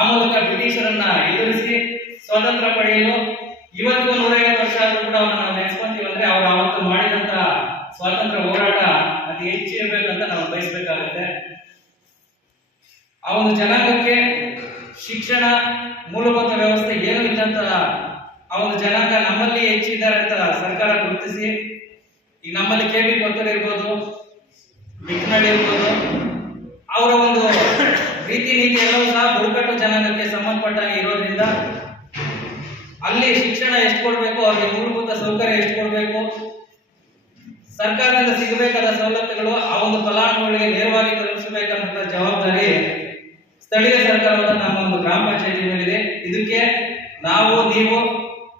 ಆ ಮೂಲಕ ಬ್ರಿಟಿಷರನ್ನ ಎದುರಿಸಿ ಸ್ವಾತಂತ್ರ್ಯ ಪಡೆಯಲು ಇವತ್ತು ನೂರೈವತ್ತು ವರ್ಷ ಆದರೂ ಕೂಡ ನಾವು ನೆನೆಸ್ಕೊಂತೀವಿ ಅಂದ್ರೆ ಅವರು ಅವತ್ತು ಮಾಡಿದಂತ ಸ್ವಾತಂತ್ರ್ಯ ಹೋರಾಟ ಅತಿ ಹೆಚ್ಚು ಇರಬೇಕಂತ ನಾವು ಬಯಸಬೇಕಾಗುತ್ತೆ. ಆ ಒಂದು ಜನಾಂಗಕ್ಕೆ ಶಿಕ್ಷಣ ಮೂಲಭೂತ ವ್ಯವಸ್ಥೆ ಏನು ಇಲ್ಲಂತ ಆ ಒಂದು ಜನಾಂಗ ನಮ್ಮಲ್ಲಿ ಹೆಚ್ಚಿದ್ದಾರೆ ಅಂತ ಸರ್ಕಾರ ಗುರುತಿಸಿ. ಈ ನಮ್ಮಲ್ಲಿ ಕೆ ಬಿ ಪತ್ತೂರ್ ಇರ್ಬೋದು ಬಿಕ್ನಳ್ಳಿ ಇರ್ಬೋದು, ಅವರ ಒಂದು ರೀತಿ ನೀತಿ ಎಲ್ಲವೂ ಸಹ ಬುಡಕಟ್ಟು ಜನಾಂಗಕ್ಕೆ ಸಂಬಂಧಪಟ್ಟಾಗಿ ಇರೋದ್ರಿಂದ ಅಲ್ಲಿ ಶಿಕ್ಷಣ ಎಷ್ಟು ಕೊಡಬೇಕು, ಅವ್ರಿಗೆ ಮೂಲಭೂತ ಸೌಕರ್ಯ ಎಷ್ಟು ಕೊಡಬೇಕು, ಸರ್ಕಾರದಿಂದ ಸಿಗಬೇಕಾದ ಸವಲತ್ತುಗಳು ಆ ಒಂದು ಫಲಾನುಭವಿಗಳಿಗೆ ನೇರವಾಗಿ ತಲುಪಿಸಬೇಕನ್ನೋ ಜವಾಬ್ದಾರಿ ಸ್ಥಳೀಯ ಸರ್ಕಾರದ ನಮ್ಮ ಒಂದು ಗ್ರಾಮ ಪಂಚಾಯತಿ ಮೇಲಿದೆ ಇದಕ್ಕೆ ನಾವು, ನೀವು,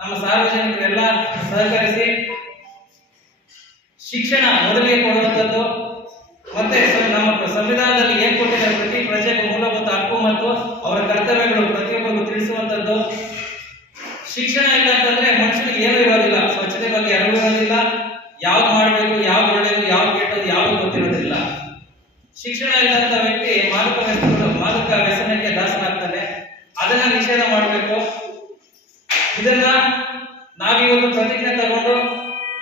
ನಮ್ಮ ಸಾರ್ವಜನಿಕರೆಲ್ಲ ಸಹಕರಿಸಿ ಶಿಕ್ಷಣ ಮೊದಲಿಗೆ ಕೊಡುವಂಥದ್ದು, ಮತ್ತೆ ನಮ್ಮ ಸಂವಿಧಾನದಲ್ಲಿ ಏನ್ ಕೊಟ್ಟಿದ್ದಾರೆ ಪ್ರತಿ ಪ್ರಜೆಗೂ ಮೂಲಭೂತ ಹಕ್ಕು ಮತ್ತು ಅವರ ಕರ್ತವ್ಯಗಳು ಪ್ರತಿಯೊಬ್ಬರಿಗೂ ತಿಳಿಸುವಂಥದ್ದು ಶಿಕ್ಷಣ ಇಲ್ಲ ಅಂತಂದ್ರೆ ಮನುಷ್ಯನಿಗೆ ಏನೂ ಇರೋದಿಲ್ಲ. ಸ್ವಚ್ಛತೆ ಬಗ್ಗೆ ಅರಿವು ಇರೋದಿಲ್ಲ. ಯಾವ್ದು ಮಾಡಬೇಕು, ಯಾವ್ದು ಒಳ್ಳೆಯದು ಯಾವ್ದು ಕೆಟ್ಟದ್ದು ಯಾವ್ದು ಗೊತ್ತಿರೋದಿಲ್ಲ. ಶಿಕ್ಷಣ ಇಲ್ಲಂತ ವ್ಯಕ್ತಿ ಮಾದಕ ವ್ಯಸನಗಳು ಮಾದಕ ವ್ಯಸನಕ್ಕೆ ದಾಸನಾಗ್ತಾನೆ. ಅದನ್ನ ನಿಷೇಧ ಮಾಡಬೇಕು. ಇದನ್ನ ನಾವಿವತ್ತು ಪ್ರತಿಜ್ಞೆ ತಗೊಂಡು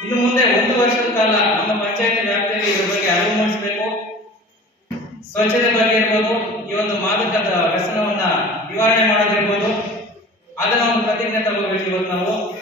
ಇನ್ನು ಮುಂದೆ ಒಂದು ವರ್ಷದ ಕಾಲ ನಮ್ಮ ಪಂಚಾಯತಿ ವ್ಯಾಪ್ತಿಯಲ್ಲಿ ಇದ್ರ ಬಗ್ಗೆ ಅರಿವು ಮೂಡಿಸಬೇಕು ಸ್ವಚ್ಛತೆ ಬಗ್ಗೆ ಇರ್ಬೋದು. ನಿವಾರಣೆ ಮಾಡೋದಿರ್ಬೋದು. ಅದನ್ನ ಒಂದು ಪ್ರತಿಜ್ಞೆ ಇವತ್ತು ನಾವು.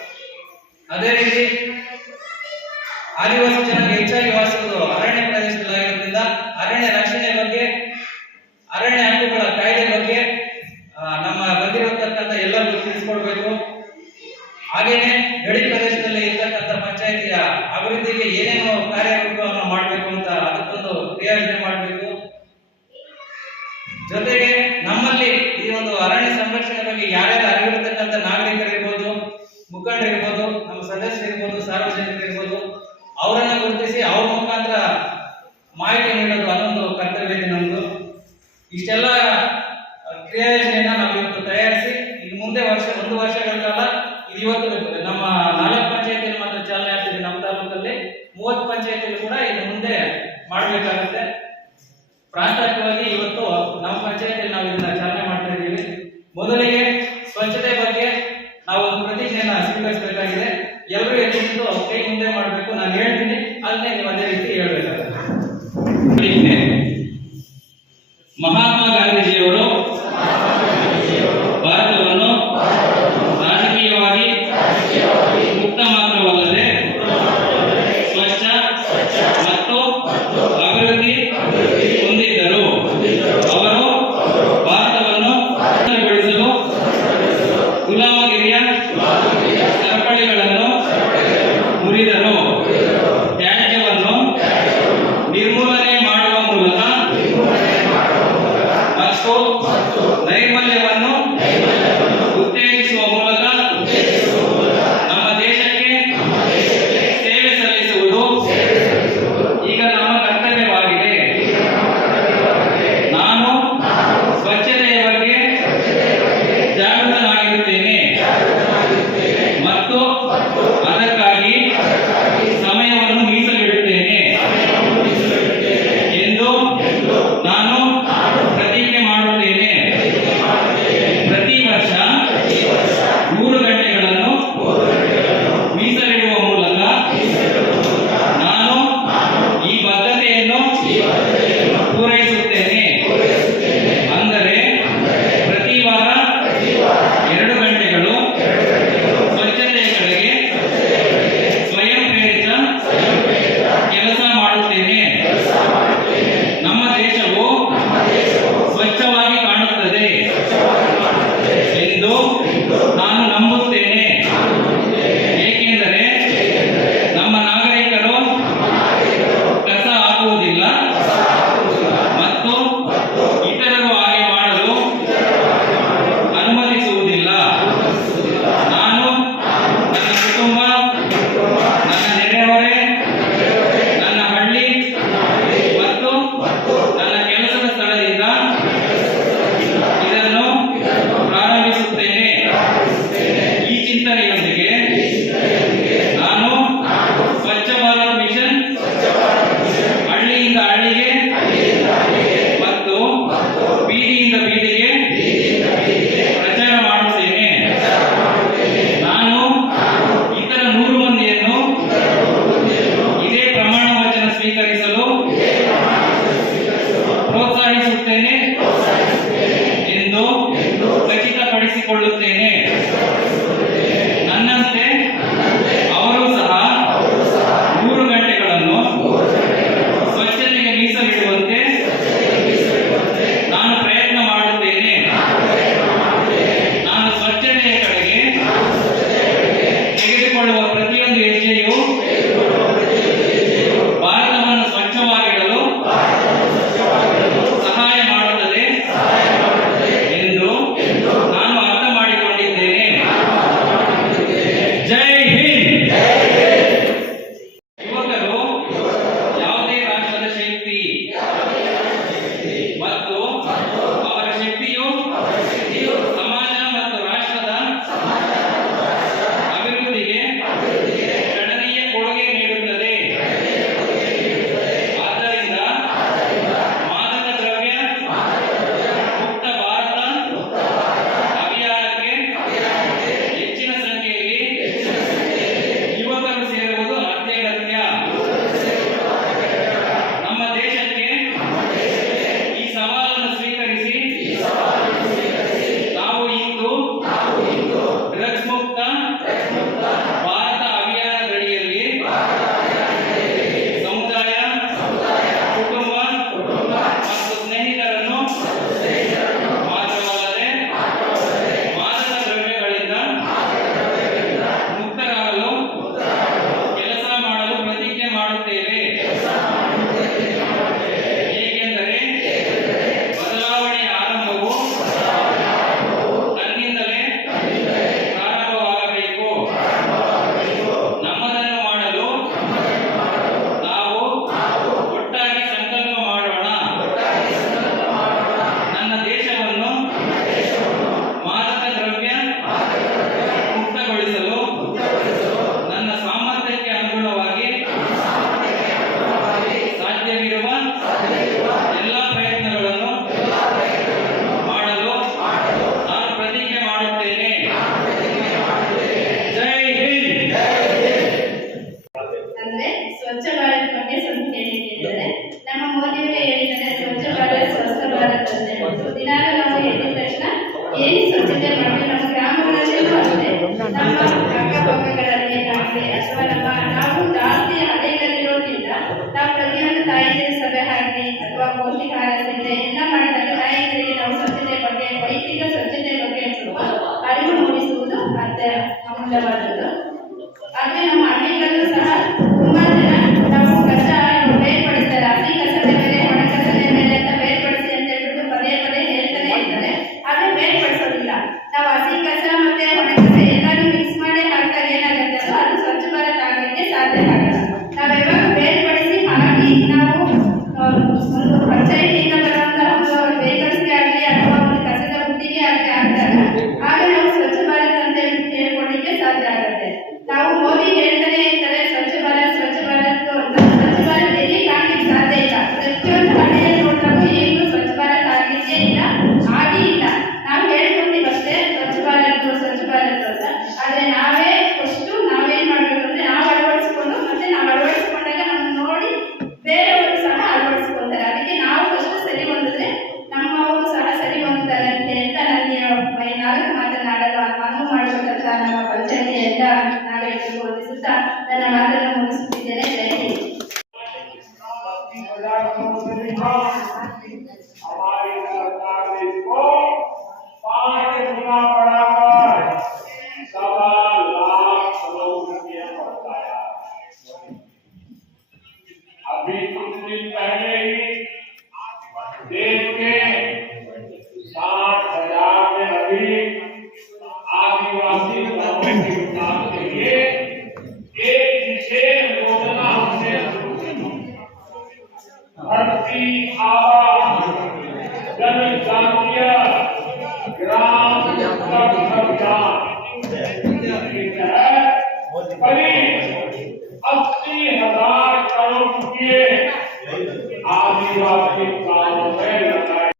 place of getting